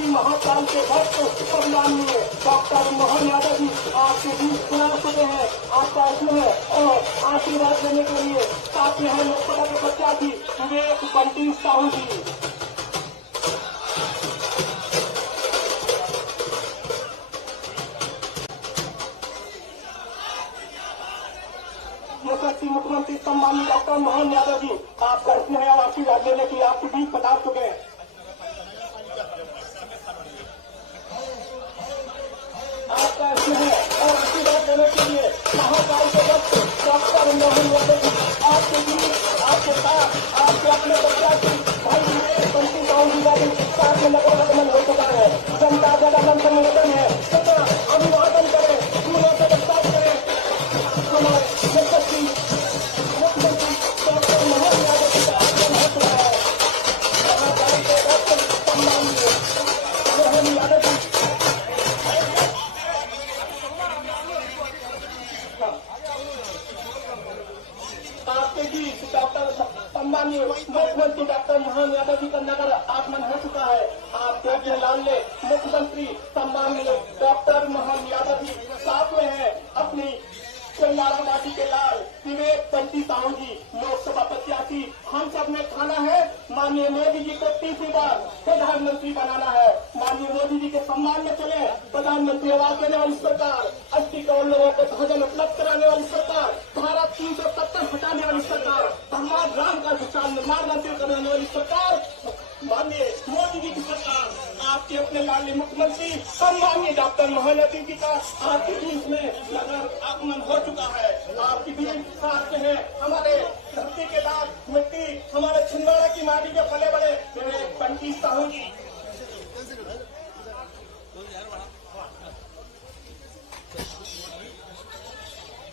शक्ति महाकाल के भक्त सम्माननीय डॉक्टर मोहन यादव जी आपके बीच सुना चुके हैं। आपका स्नेह और आशीर्वाद देने के लिए साथ में है लोकसभा के प्रत्याशी विवेक बंटी साहू जी। मुख्यमंत्री सम्मानित डॉक्टर मोहन यादव जी आपका स्नेह और आशीर्वाद देने के लिए आपके बीच पधार चुके हैं। आपका स्नेह और आशीर्वाद देने के लिए महाकाल के वक्त डॉक्टर मोहन यादव जी आपके बीच आपके साथ आपके अपने प्रत्याशी भाई विवेक बंटी साहू जी का भी साथ में लगभग हो चुका है। जनता जनार्दन से निवेदन है अभिवादन करें, फूलों से दस्तार करें हमारे यशस्वी मुख्यमंत्री डॉक्टर मोहन यादव जी का आगमन हो चुका है। महाकाल के वक्त सम्माननीय मोहन यादव जी आपके बीच डॉक्टर सम्मानीय मुख्यमंत्री डॉक्टर मोहन यादव जी का नगर आगमन हो चुका है। आप देख रहे लाडले मुख्यमंत्री सम्मानीय डॉक्टर मोहन यादव जी साथ में है अपनी चिंगारा माटी के लाल विवेक बंटी साहू जी लोकसभा प्रत्याशी। हम सब ने ठाना है माननीय मोदी जी को तीसरी बार प्रधानमंत्री बनाना है। माननीय मोदी जी के सम्मान में चले प्रधानमंत्री आवास देने वाली सरकार, 80 करोड़ लोगों को भोजन उपलब्ध कराने वाली सरकार, धारा 370 हटाने वाली सरकार, भगवान राम का विशाल निर्माण मंदिर करने वाली सरकार, माननीय मोदी जी की सरकार। आपके अपने लाडले मुख्यमंत्री सम्मानीय डॉक्टर मोहन यादव जी का आपके बीच में नगर आगमन हो चुका है। आपके बीच साथ में है हमारे धरती के लाल मिट्टी हमारे छिंदवाड़ा की माटी के पले बड़े विवेक बंटी साहू जी।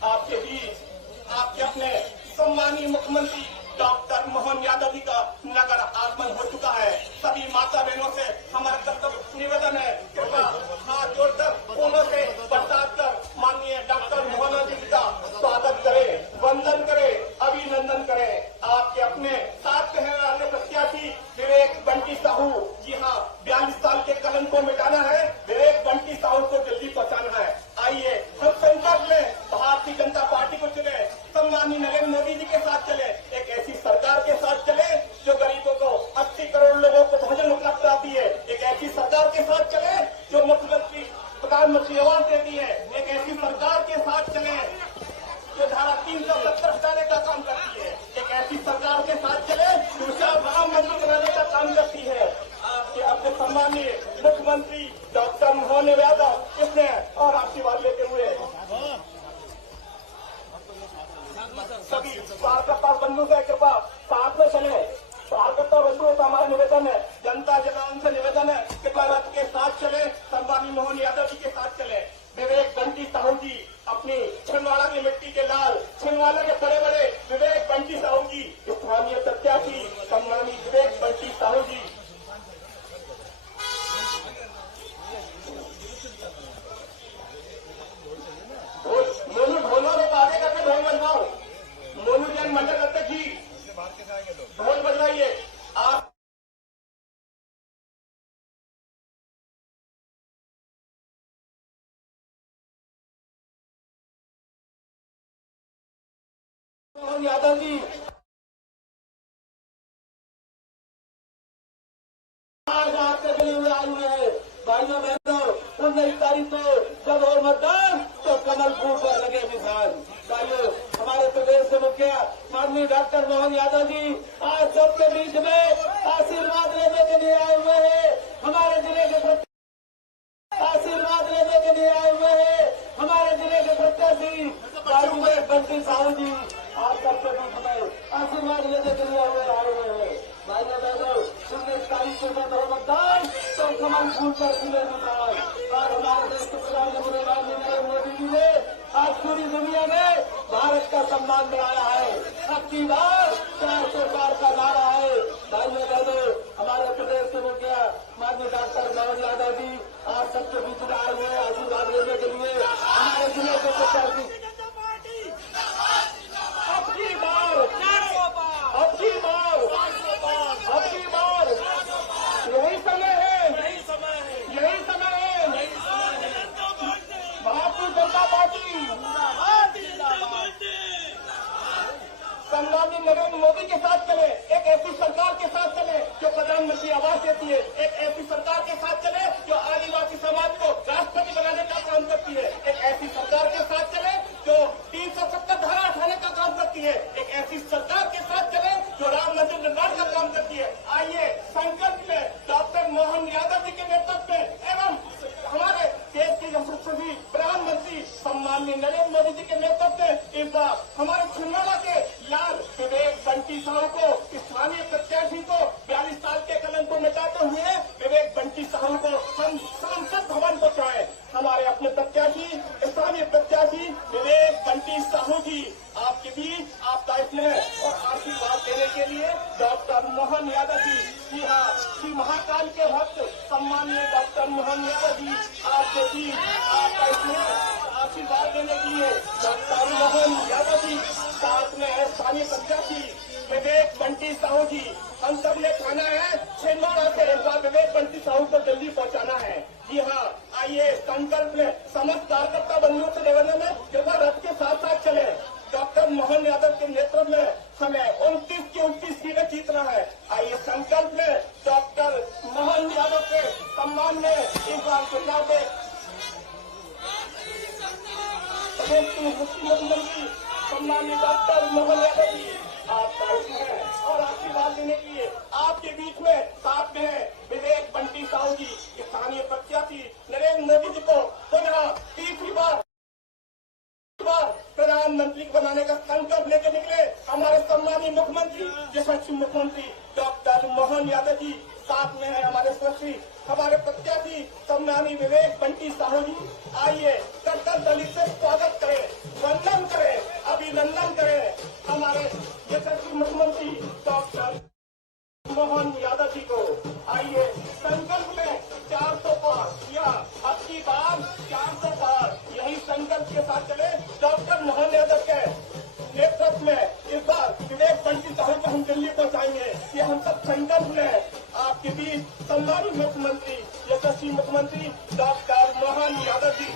आपके बीच आपके अपने सम्मानीय मुख्यमंत्री डॉक्टर मोहन यादव जी का नगर आगमन हो चुका है। सभी माता बहनों से हमारा कर्तव्य निवेदन है, कृपया हाथ जोड़कर कोनों से बरसात कर माननीय डॉक्टर मोहन यादव जी का स्वागत करें, वंदन करें, अभिनंदन करें। आपके अपने साथ कहने वाले प्रत्याशी विवेक बंटी साहू जी हाँ 42 साल के कलंक को मिटाना है, विवेक बंटी साहू को जल्दी पहुंचाना है। आइए हम संकल्प लें, भारतीय जनता पार्टी को चुने, सम्मानीय नरेंद्र मोदी जी के साथ चले, एक ऐसी सरकार के साथ चले जो गरीबों को 80 करोड़ लोगों को भोजन उपलब्ध कराती है। एक ऐसी सरकार के साथ चले जो मुख्यमंत्री प्रधानमंत्री आवास देती है। एक ऐसी सरकार के साथ चले जो धारा 370 हटाने का काम करती है। एक ऐसी सरकार के साथ चले जो राम मंदिर बनाने का काम करती है। आपके अपने सम्मानीय मुख्यमंत्री डॉक्टर मोहन यादव इसने और आशीर्वाद लेते हुए सभी कार्यकर्ता बंधु से कृपया साथ में चले। कार्यकर्ता बंधुओं का हमारा निवेदन है, जनता जनार्दन से निवेदन है, कृपया रथ के साथ चले, सम्मानीय मोहन यादव जी के साथ चले। विवेक बंटी साहू जी अपनी छिंदवाड़ा की मिट्टी के लाल, छिंदवाड़ा के बड़े बड़े विवेक बंटी साहू जी स्थानीय प्रत्याशी सम्मानीय विवेक बंटी साहू जी। मोनू ढोलो रे आगे करके ढोल बजवाओ, मोनू जन मंडल अध्यक्ष जी ढोल बजवाइए। आप मोहन यादव जी आज आपके लिए आए हुए हैं। भाइयों बहनों 19 तारीख को जब हो मतदान तो कमल फूल पर लगे निशान। भाइयों हमारे प्रदेश के मुखिया माननीय डॉक्टर मोहन यादव जी आज सबके बीच में आशीर्वाद लेने के लिए आए हुए हैं। हमारे जिले के आशीर्वाद लेने के लिए आए हुए हैं। हमारे जिले के प्रत्याशी विवेक बंटी साहू जी आज सबके बीच में आशीर्वाद लेने के लिए आए हुए हैं। भाइयों बहनों 19 तारीख को जब हो मतदान तो कमल फूल पर मिले निशान। और हमारे देश के प्रधानमंत्री नरेंद्र मोदी जी ने आज पूरी दुनिया में भारत का सम्मान बढ़ाया है। अब की बार 400 पार का नारा है। भाइयों बहनों हमारे प्रदेश के मुखिया माननीय डॉक्टर मोहन यादव जी आज सबके बीच में आए हुए आशीर्वाद लेने के लिए। हमारे जिले के प्रत्याशी अब की बार यही समय है प्रधानमंत्री आवास देती है। एक ऐसी सरकार के साथ चले जो आदिवासी समाज को राष्ट्रपति बनाने का काम करती है। एक ऐसी सरकार के साथ चले जो 370 धारा हटाने का काम करती है। एक ऐसी सरकार के साथ चले जो राम मंदिर निर्माण का काम करती है। आइए संकल्प में डॉक्टर मोहन यादव जी के नेतृत्व में एवं हमारे देश के यशस्वी प्रधानमंत्री सम्माननीय नरेंद्र मोदी जी के नेतृत्व में इस बार हमारे छिंदवाड़ा के लाल विवेक बंटी साहू को, स्थानीय प्रत्याशी को 42 साल के कलंक को मिटाते हुए विवेक बंटी साहू को हम सांसद भवन पहुंचाए। हमारे अपने प्रत्याशी, स्थानीय प्रत्याशी विवेक बंटी साहू जी आपके बीच आपका स्नेह और आशीर्वाद देने के लिए डॉक्टर मोहन यादव जी हाँ श्री महाकाल के भक्त सम्माननीय डॉक्टर मोहन यादव जी आपके बीच आपका स्नेह और आशीर्वाद देने के लिए डॉक्टर मोहन यादव जी साथ में है स्थानीय प्रत्याशी विवेक बंटी साहू जी। हम सब ने खाना है छिंदवाड़ा से एक बार विवेक बंटी साहू को जल्दी पहुंचाना है। जी हाँ, आइए संकल्प में समस्त कार्यकर्ता बंधुओं से निवेदन है कि वह रथ के साथ साथ चले। डॉक्टर मोहन यादव के नेतृत्व में हमें 29 की 29 सीटें जीतना है। आइए संकल्प में डॉक्टर मोहन यादव के सम्मान में इस बार चुनाव में मुख्यमंत्री सम्माननीय डॉक्टर मोहन यादव जी आपका स्नेह और आशीर्वाद देने के लिए आपके बीच में साथ में है विवेक बंटी साहू जी, स्थानीय प्रत्याशी नरेंद्र मोदी जी को पुनः तीसरी बार प्रधानमंत्री बनाने का संकल्प लेकर निकले हमारे सम्मानीय मुख्यमंत्री यशस्वी मुख्यमंत्री डॉक्टर मोहन यादव जी। साथ में है हमारे सदस्य हमारे प्रत्याशी सम्मानीय विवेक बंटी साहू जी। आइए कट्टर दलित से स्वागत करें, वंदन करें, अभिनंदन करें हमारे यशस्वी मुख्यमंत्री डॉक्टर मोहन यादव जी को। आइए संकल्प में 400 पार या अब की बार 400 पार यही संकल्प के साथ चले। डॉक्टर मोहन यादव के नेतृत्व में इस बार विवेक बंटी साहू को हम दिल्ली पहुंचाएंगे। ये हम सब संकल्प में आपके बीच सम्मानित मुख्यमंत्री यशस्वी मुख्यमंत्री डॉक्टर मोहन यादव जी।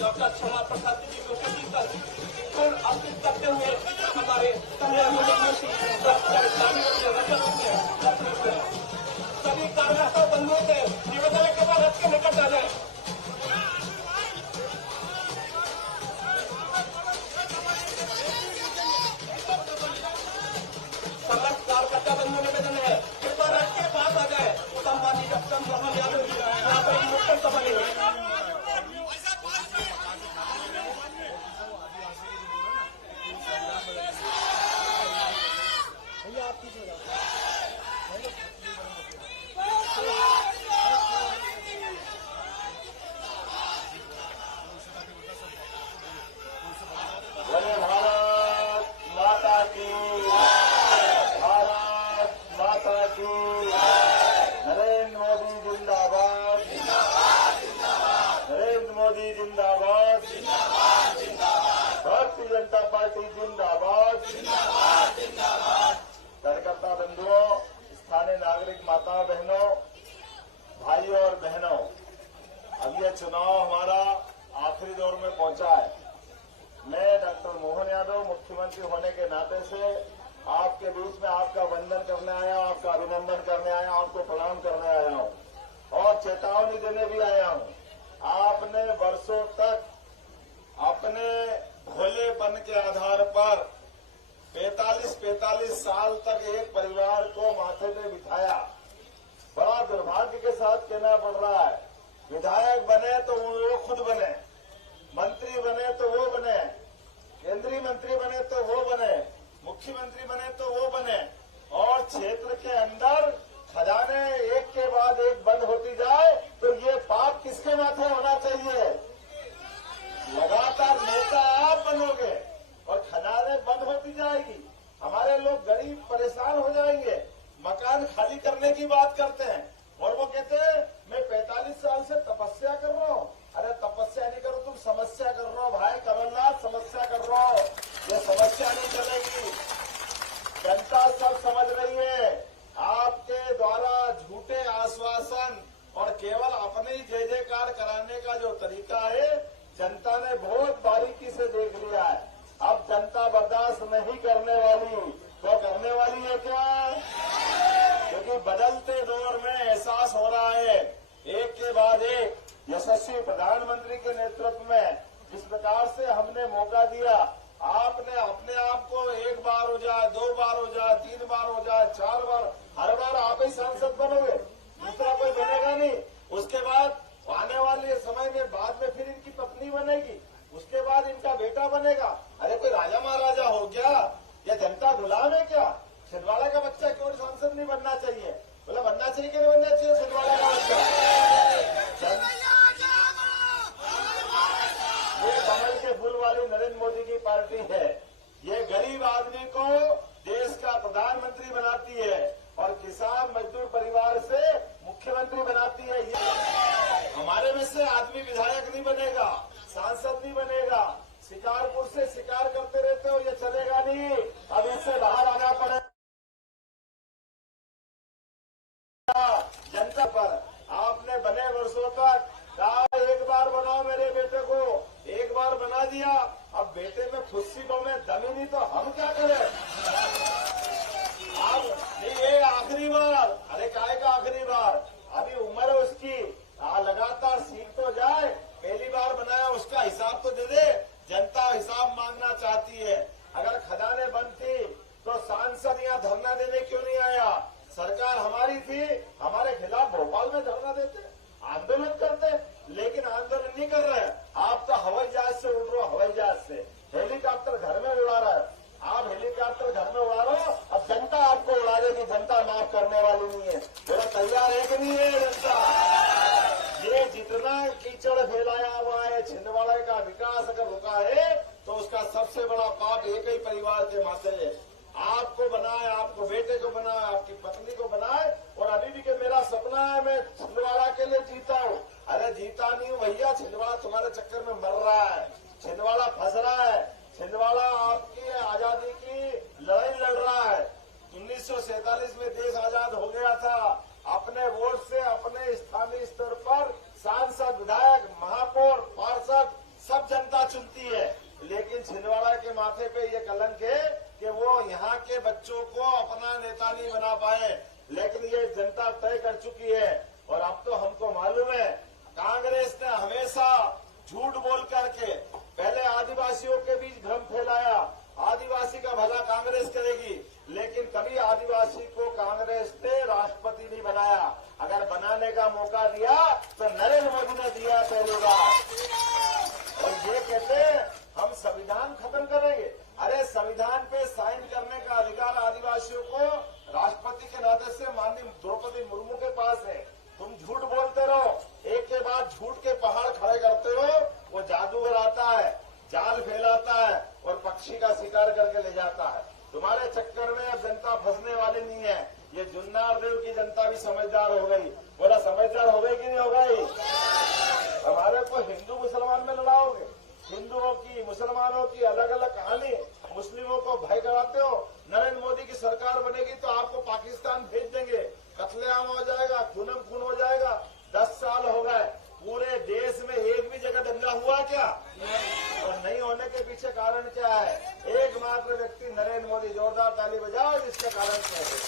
डॉक्टर क्षमा प्रसाद जी को फूल अर्पित करते हुए हमारे सभी कार्यकर्ता बंधुओं से निवेदन के बाद रथ के निकट आ जाए। समस्त कार्यकर्ता बंधुओं निवेदन है इस बार रथ के पास आ जाए। सम्मानित डॉक्टर मोहन यादव जी यहाँ पर एक मुख्य सभा लेंगे। जिंदाबाद, भारतीय जनता पार्टी जिंदाबाद। कार्यकर्ता बंधुओं, स्थानीय नागरिक माताओं बहनों, भाइयों और बहनों, अब यह चुनाव हमारा आखिरी दौर में पहुंचा है। मैं डॉक्टर मोहन यादव मुख्यमंत्री होने के नाते से आपके बीच में आपका वंदन करने आया हूं, आपका अभिनंदन करने आया हूं, आपको प्रणाम करने आया हूं और चेतावनी देने भी आया हूं। आपने वर्षों तक अपने भोलेपन के आधार पर 45 साल तक एक परिवार को माथे पे बिठाया। बड़ा दुर्भाग्य के साथ कहना पड़ रहा है, विधायक बने तो वो खुद बने, मंत्री बने तो वो बने, केंद्रीय मंत्री बने तो वो बने, मुख्यमंत्री बने तो वो बने और क्षेत्र के अंदर खजाने एक के बाद एक बंद होती जाए तो ये पाप किसके मेरी जय जयकार कराने का जो तरीका है जनता ने बहुत बारीकी से देख लिया है। अब जनता बर्दाश्त नहीं करने वाली, तो करने वाली है क्या? क्योंकि बदलते दौर में एहसास हो रहा है, एक के बाद एक यशस्वी प्रधानमंत्री के नेतृत्व में जिस प्रकार से हमने मौका दिया, आपने अपने आप को एक बार हो जाए, 2 बार हो जाए, 3 बार हो जाए, 4 बार, हर बार आप ही सांसद बनोगे, दूसरा कोई बनेगा नहीं। उसके बाद आने वाले समय में बाद में फिर इनकी पत्नी बनेगी, उसके बाद इनका बेटा बनेगा। अरे कोई राजा महाराजा हो क्या? या जनता गुलाम है क्या? छिंदवाड़ा का बच्चा क्यों सांसद नहीं बनना चाहिए? बोला बनना चाहिए कि नहीं बनना चाहिए छिंदवाड़ा का बच्चा? ये कमल के फूल वाली नरेंद्र मोदी की पार्टी है। ये गरीब आदमी को देश का प्रधानमंत्री बनाती है और किसान मजदूर परिवार से मुख्यमंत्री बनाती है। ये हमारे में से आदमी विधायक नहीं बनेगा, सांसद नहीं बनेगा। शिकारपुर से शिकार करते रहते हो, ये चलेगा नहीं। अब इससे बाहर आना पड़ेगा। जनता पर आपने बने वर्षों तक कहा एक बार बनाओ मेरे बेटे को, एक बार बना दिया, अब बेटे में खुशियों में दम ही नहीं, तो हम क्या करें? अब ये आखिरी बार, अरे काहे का आखिरी बार? अभी उम्र है उसकी, लगातार सीख तो जाए। पहली बार बनाया, उसका हिसाब तो दे दे। जनता हिसाब मांगना चाहती है। अगर खदानें बंद थी तो सांसद यहाँ धरना देने क्यों नहीं आया? सरकार हमारी थी, हमारे खिलाफ भोपाल में धरना देते, आंदोलन करते, लेकिन आंदोलन नहीं कर रहे। आप तो हवाई जहाज से उड़ रहे हो, हवाई जहाज से हेलीकॉप्टर घर में उड़ा रहा है। आप हेलीकॉप्टर घर में उड़ा रहे हो, अब जनता आपको उड़ा देगी। जनता माफ करने वाली नहीं है। मेरा तैयार है कि नहीं है जनता? ये जितना कीचड़ फैलाया हुआ है, छिंदवाड़ा का विकास अगर रुका है तो उसका सबसे बड़ा पाप एक ही परिवार के माथे है। आपको बनाए, आपको बेटे को बनाए, आपकी पत्नी को बनाए, और अभी भी कि मेरा सपना है मैं छिंदवाड़ा के लिए जीता हूँ। अरे जीता नहीं हूँ भैया, छिंदवाड़ा तुम्हारे चक्कर में मर रहा है, छिंदवाड़ा फंस रहा है। छिंदवाड़ा आपकी आजादी की लड़ाई लड़ रहा है। 1947 में देश आजाद हो गया था। अपने वोट से अपने स्थानीय स्तर पर सांसद, विधायक, महापौर, पार्षद सब जनता चुनती है, लेकिन छिंदवाड़ा के माथे पे ये कलंक है कि वो यहाँ के बच्चों को अपना नेता नहीं बना पाए। लेकिन ये जनता तय कर चुकी है। और अब तो हमको मालूम है, कांग्रेस ने हमेशा झूठ बोल करके पहले आदिवासियों के बीच भ्रम फैलाया, आदिवासी का भला कांग्रेस करेगी, लेकिन कभी आदिवासी को कांग्रेस ने राष्ट्रपति नहीं बनाया। अगर बनाने का मौका दिया तो नरेंद्र मोदी ने दिया पहली बार। और ये कहते हैं हम संविधान खत्म करेंगे। अरे संविधान पे साइन करने का अधिकार आदिवासियों को राष्ट्रपति के नाते से माननीय द्रौपदी मुर्मू के पास है। तुम झूठ बोलते रहो, एक के बाद झूठ के पहाड़ खड़े करते रहो। वो जादूगर आता है, जाल फैलाता है और पक्षी का शिकार करके ले जाता है। तुम्हारे चक्कर में अब जनता फंसने वाली नहीं है। ये जुन्नार देव की जनता भी समझदार हो गई। बोला समझदार हो गई कि नहीं हो गई? हमारे को हिंदू मुसलमान में लड़ाओगे, हिंदुओं की मुसलमानों की अलग अलग कहानी, मुस्लिमों को भय कराते हो। नरेंद्र मोदी की सरकार बनेगी तो आपको पाकिस्तान भेज देंगे, कत्लेआम हो जाएगा, खूनम खून हो जाएगा। 10 साल हो गए, पूरे देश में एक भी जगह दंगा हुआ क्या? और नहीं होने के पीछे कारण क्या है? एकमात्र व्यक्ति नरेंद्र मोदी। जोरदार ताली बजाओ जिसके कारण क्या है।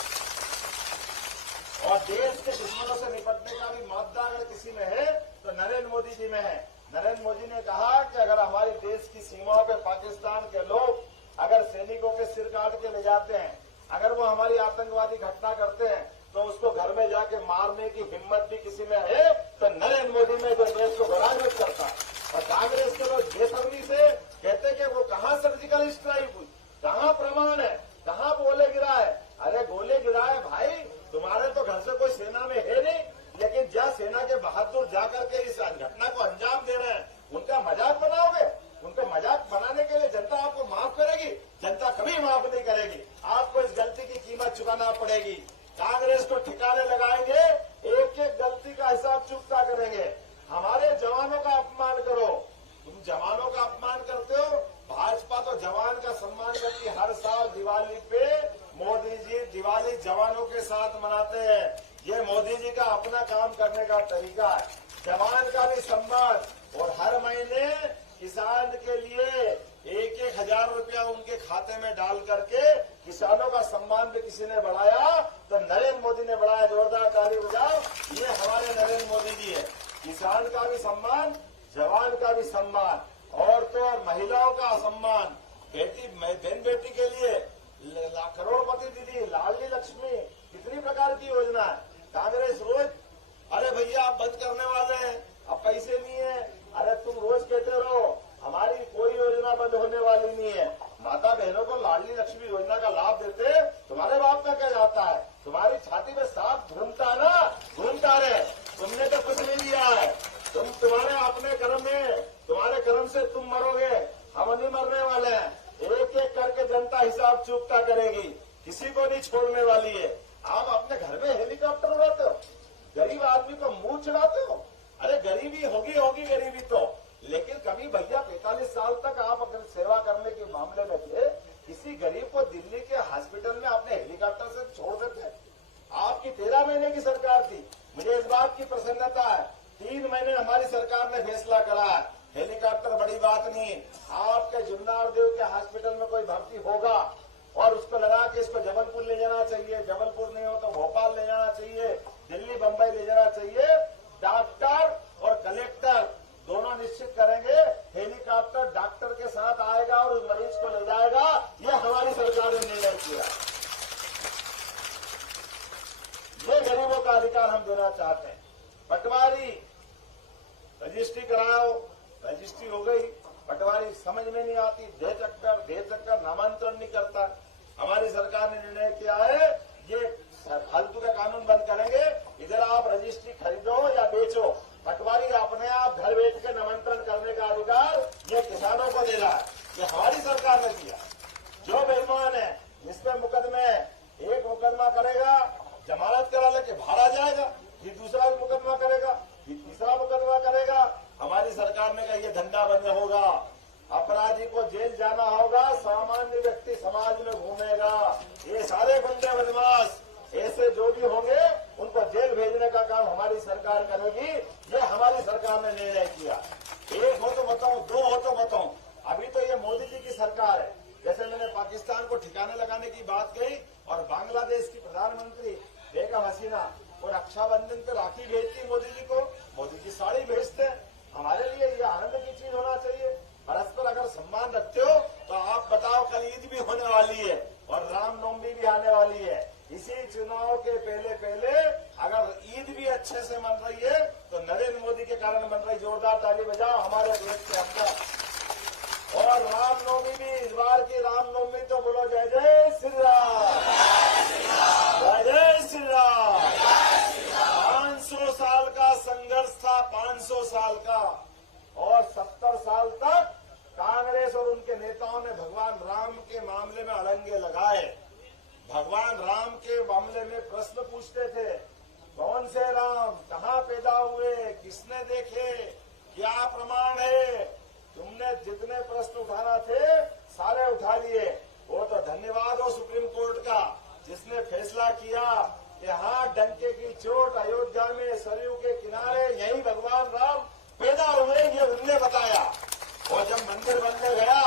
और देश के दुश्मनों से निपटने का भी मादा अगर किसी में है तो नरेंद्र मोदी जी में है। नरेंद्र मोदी ने कहा कि अगर हमारे देश की सीमाओं पे पाकिस्तान के लोग अगर सैनिकों के सिर काट के ले जाते हैं, अगर वो हमारी आतंकवादी घटना करते हैं, तो उसको घर में जाके मारने की हिम्मत भी किसी में है तो नरेंद्र मोदी में जो देश को गौरवान्वित करता है। और कांग्रेस के लोग बेसब्री से कहते कि वो कहाँ सर्जिकल स्ट्राइक हुई, कहाँ प्रमाण है, कहाँ गोले गिरा है? अरे गोले गिरा है भाई, तुम्हारे तो घर से कोई सेना में है नहीं, लेकिन जहाँ सेना के बहादुर जाकर के इस घटना को अंजाम दे रहे हैं, उनका मजाक बनाओगे? उनको मजाक बनाने के लिए जनता आपको माफ करेगी? जनता कभी माफ नहीं करेगी। आपको इस गलती की कीमत चुकाना पड़ेगी। कांग्रेस को ठिकाने लगाएंगे, एक एक गलती का हिसाब चुकता करेंगे। हमारे जवानों का अपमान करो, तुम जवानों का अपमान करते हो। भाजपा तो जवान का सम्मान करती है। हर साल दिवाली पे मोदी जी दिवाली जवानों के साथ मनाते हैं। ये मोदी जी का अपना काम करने का तरीका है। जवान का भी सम्मान और हर महीने किसान के लिए 1,000 रुपया उनके खाते में डाल करके किसानों का सम्मान भी किसी ने बढ़ाया तो नरेंद्र मोदी ने बढ़ाया। जोरदार ताली बजाओ, ये हमारे नरेंद्र मोदी जी है। किसान का भी सम्मान, जवान का भी सम्मान, औरतों और महिलाओं का सम्मान, बहन बेटी के लिए करोड़पति दीदी, लाडली लक्ष्मी, कितनी प्रकार की योजना है। कांग्रेस रोज अरे भैया आप बंद करने वाले हैं, अब पैसे नहीं है, अरे तुम रोज कहते रहो हमारी कोई योजना बंद होने वाली नहीं है। माता बहनों को लाडली लक्ष्मी योजना का लाभ देते तुम्हारे बाप का क्या जाता है? तुम्हारी छाती में सांप घूमता ना, घूमता रहे, तुमने तो कुछ नहीं दिया है। तुम्हारे अपने कर्म में, तुम्हारे कर्म से तुम मरोगे, हम नहीं मरने वाले हैं। एक एक करके जनता हिसाब चूकता करेगी, किसी को नहीं छोड़ने वाली है। आप अपने घर में हेलीकॉप्टर उड़ाते हो, गरीब आदमी को मुंह चढ़ाते हो। अरे गरीबी होगी गरीबी तो, लेकिन कभी भैया 45 साल तक आप अगर सेवा करने के मामले में थे, किसी गरीब को दिल्ली के हॉस्पिटल में अपने हेलीकॉप्टर से छोड़ देते? आपकी 13 महीने की सरकार थी। मुझे इस बात की प्रसन्नता है, 3 महीने हमारी सरकार ने फैसला करा है। हेलीकॉप्टर बड़ी बात नहीं, आपके जुन्नार देव के हॉस्पिटल में कोई भर्ती होगा और उसको लगा के इसको जबलपुर ले जाना चाहिए, जबलपुर नहीं हो तो भोपाल ले जाना चाहिए, दिल्ली बंबई ले जाना चाहिए। डॉक्टर और कलेक्टर दोनों निश्चित करेंगे, हेलीकॉप्टर डॉक्टर के साथ आएगा और उस मरीज को ले जाएगा। ये हमारी सरकार ने निर्णय किया। ये गरीबों का अधिकार हम देना चाहते हैं। पटवारी रजिस्ट्री कराओ, रजिस्ट्री हो गई, पटवारी समझ में नहीं आती, दे चक्कर नामांतरण नहीं करता। हमारी सरकार ने निर्णय किया है ये फालतू का कानून बंद करेंगे। इधर आप रजिस्ट्री खरीदो या बेचो, पटवारी अपने आप घर बैठ के नामांतरण करने का अधिकार ये किसानों को दे रहा है। ये हमारी सरकार ने दिया। जो बेईमान है जिसपे मुकदमे, एक मुकदमा करेगा, जमानत करा लेके बाहर आ जाएगा, फिर दूसरा भी मुकदमा करेगा, फिर तीसरा मुकदमा करेगा। हमारी सरकार ने कहा ये धंधा बंद होगा, अपराधी को जेल जाना होगा, सामान्य व्यक्ति समाज में घूमेगा। ये सारे गुंडे बदमाश ऐसे जो भी होंगे उनको जेल भेजने का काम हमारी सरकार करेगी। ये हमारी सरकार ने निर्णय किया। एक हो तो बताऊं, दो हो तो बताऊं। अभी तो ये मोदी जी की सरकार है। जैसे मैंने पाकिस्तान को ठिकाने लगाने की बात कही और बांग्लादेश की प्रधानमंत्री बेगम हसीना और रक्षाबंधन पे राखी भेजती मोदी जी को, मोदी जी साड़ी भेजते हैं। हमारे लिए ये आनंद की चीज होना चाहिए। परस्पर अगर सम्मान रखते हो तो आप बताओ, कल ईद भी होने वाली है और रामनवमी भी आने वाली है। इसी चुनाव के पहले अगर ईद भी अच्छे से मन रही है तो नरेंद्र मोदी के कारण बन रही। जोरदार ताली बजाओ हमारे देश के अंदर। और रामनवमी भी, इस बार की रामनवमी तो बोलो जय जय श्री राम, जय जय श्री राम। 500 साल का संघर्ष था, 500 साल का, और 70 साल तक कांग्रेस और उनके नेताओं ने भगवान राम के मामले में अड़ंगे लगाए। भगवान राम के मामले में प्रश्न पूछते थे, कौन से राम, कहाँ पैदा हुए, किसने देखे, क्या प्रमाण है। तुमने जितने प्रश्न उठाना थे सारे उठा लिए। वो तो धन्यवाद हो सुप्रीम कोर्ट का जिसने फैसला किया कि हाँ, डंके की चोट अयोध्या में सरयू के किनारे यही भगवान राम पैदा हुए, ये उनने बताया। और जब मंदिर बनने गया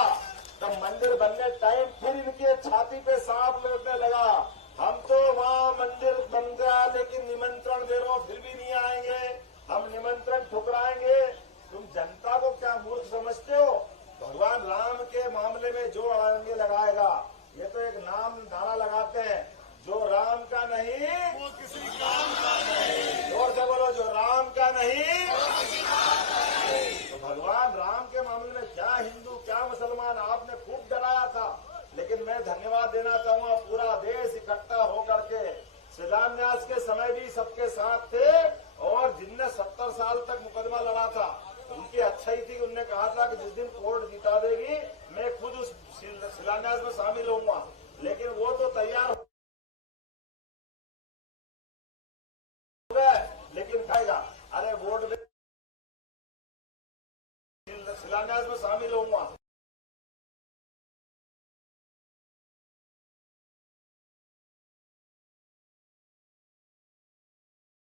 तब मंदिर बनने टाइम फिर इनके छाती पे सांप लौटने लगा। हम तो वहाँ मंदिर बन गया लेकिन निमंत्रण दे रहे हो फिर भी नहीं आएंगे, हम निमंत्रण ठुकराएंगे। तुम जनता को क्या मूर्ख समझते हो? भगवान राम के मामले में जो अड़ंगे लगाएगा, ये तो एक नारा लगाते हैं, जो राम का नहीं वो किसी काम का नहीं। जोर से बोलो, जो राम का नहीं तो भगवान राम के मामले में क्या हिंदू क्या मुसलमान, आपने खूब डराया था। लेकिन मैं धन्यवाद देना चाहूंगा, पूरा देश इकट्ठा होकर के शिलान्यास के समय भी सबके साथ थे। और जिनने 70 साल तक मुकदमा लड़ा था उनकी अच्छाई थी। उनने कहा था कि जिस दिन कोर्ट जिता देगी मैं खुद उस शिलान्यास में शामिल होऊंगा। लेकिन वो तो तैयार हो गए, लेकिन खाएगा, अरे वोट में शिलान्यास में शामिल होऊंगा।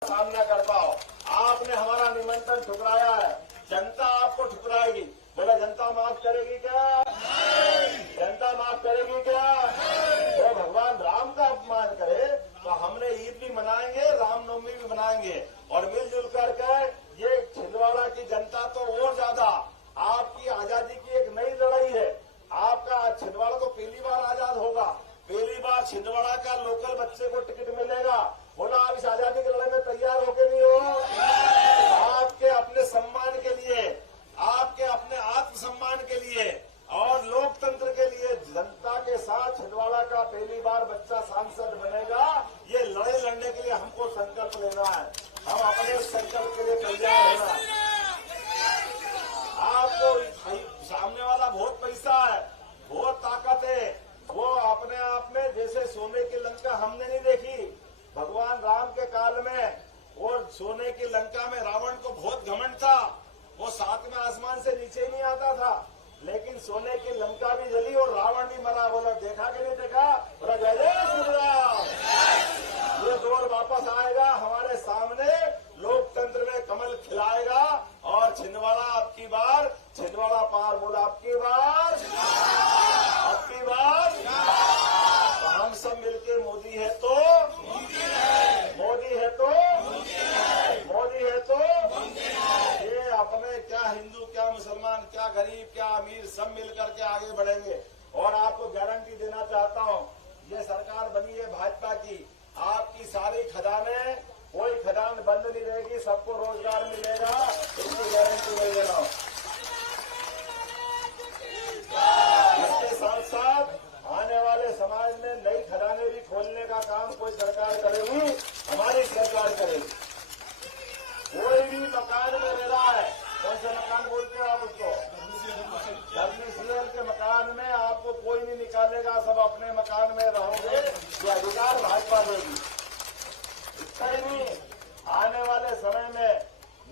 सामना कर पाओ। आपने हमारा निमंत्रण ठुकराया है, जनता आपको ठुकराएगी। बोला जनता माफ करेगी क्या? जनता माफ करेगी क्या? वो भगवान राम का अपमान करे तो हमने ईद भी मनाएंगे, रामनवमी भी मनाएंगे और मिलजुल करके ये छिंदवाड़ा की जनता तो और ज्यादा आपकी आजादी की एक नई लड़ाई है। आपका छिंदवाड़ा तो पहली बार आजाद होगा, पहली बार छिंदवाड़ा का लोकल बच्चे को टिकट मिलेगा। बोला आप इस आजादी की लड़ाई में तैयार हो के नहीं हो? आपके अपने सम्मान के लिए, आपके अपने आत्मसम्मान के लिए और लोकतंत्र के लिए जनता के साथ छिंदवाड़ा का पहली बार बच्चा सांसद बनेगा। ये लड़ाई लड़ने के लिए हमको संकल्प लेना है, हम अपने संकल्प के लिए तैयार होना। आपको सामने वाला बहुत पैसा है, बहुत ताकत है, वो अपने आप में जैसे सोने की लंका हमने नहीं देखी भगवान राम के काल में, और सोने की लंका में रावण को बहुत घमंड था, वो सातवें आसमान से नीचे ही नहीं आता था, लेकिन सोने की लंका भी जली और रावण भी मरा। बोला देखा कि नहीं देखा? बोला जय जय श्री राम। ये दौर वापस आएगा हमारे सामने, लोकतंत्र में कमल खिलाएगा और छिंदवाड़ा अब की बार छिंदवाड़ा पार। बोला अब की बार, अब की बार तो हम सब मिलके मोदी है तो, मोदी है तो, मोदी है तो, ये अपने क्या हिंदू क्या मुसलमान क्या गरीब क्या अमीर सब मिलकर के आगे बढ़ेंगे। और आपको गारंटी देना चाहता हूँ, ये सरकार बनी है भाजपा की, आपकी सारी खदानें, कोई खदान बंद नहीं रहेगी, सबको रोजगार मिलेगा, इसकी गारंटी मैं दे रहा हूँ। इसके साथ साथ आने वाले समाज में नई खदानें भी खोलने का काम कोई सरकार करेगी, हमारी सरकार करेगी। कोई भी मकान में रह रहा है, कौन सा मकान बोलते हो आप उसको? WCL के मकान में आपको कोई नहीं निकालेगा, सब अपने मकान में रहोगे, ये अधिकार भाजपा देगी। इतना ही नहीं, आने वाले समय में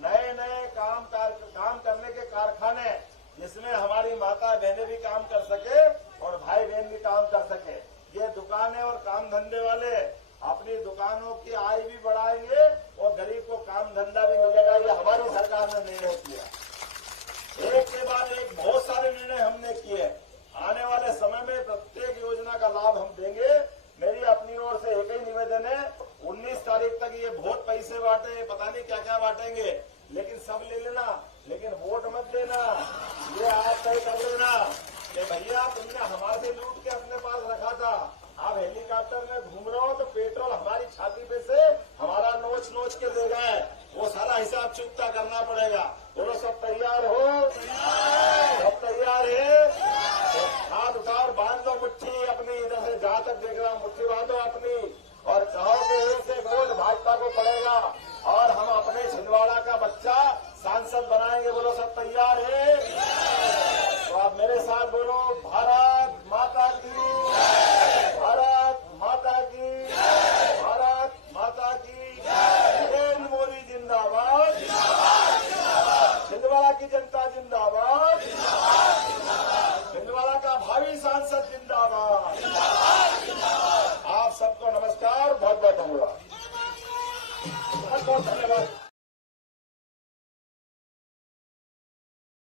नए नए काम करने के कारखाने, जिसमें हमारी माता बहनें भी काम कर सके और भाई बहन भी काम कर सके। ये दुकानें और काम धंधे वाले अपनी दुकानों की आय भी बढ़ाएंगे और गरीब को काम धंधा भी मिलेगा। ये हमारी सरकार ने निर्णय किया, एक के बाद एक बहुत सारे निर्णय हमने किए। आने वाले समय में प्रत्येक योजना का लाभ हम देंगे। मेरी अपनी ओर से एक ही निवेदन है, 19 तारीख तक ये बहुत पैसे बांटे, पता नहीं क्या क्या बांटेंगे, लेकिन सब ले लेना, लेकिन वोट मत देना। ये आप तय कर लेना कि भैया तुमने हमारे से लूट के अपने पास रखा था, आप हेलीकॉप्टर में घूम रहे हो तो पेट्रोल हमारी छाती पे से हमारा नोच नोच के ले गए, वो सारा हिसाब चुकता करना पड़ेगा।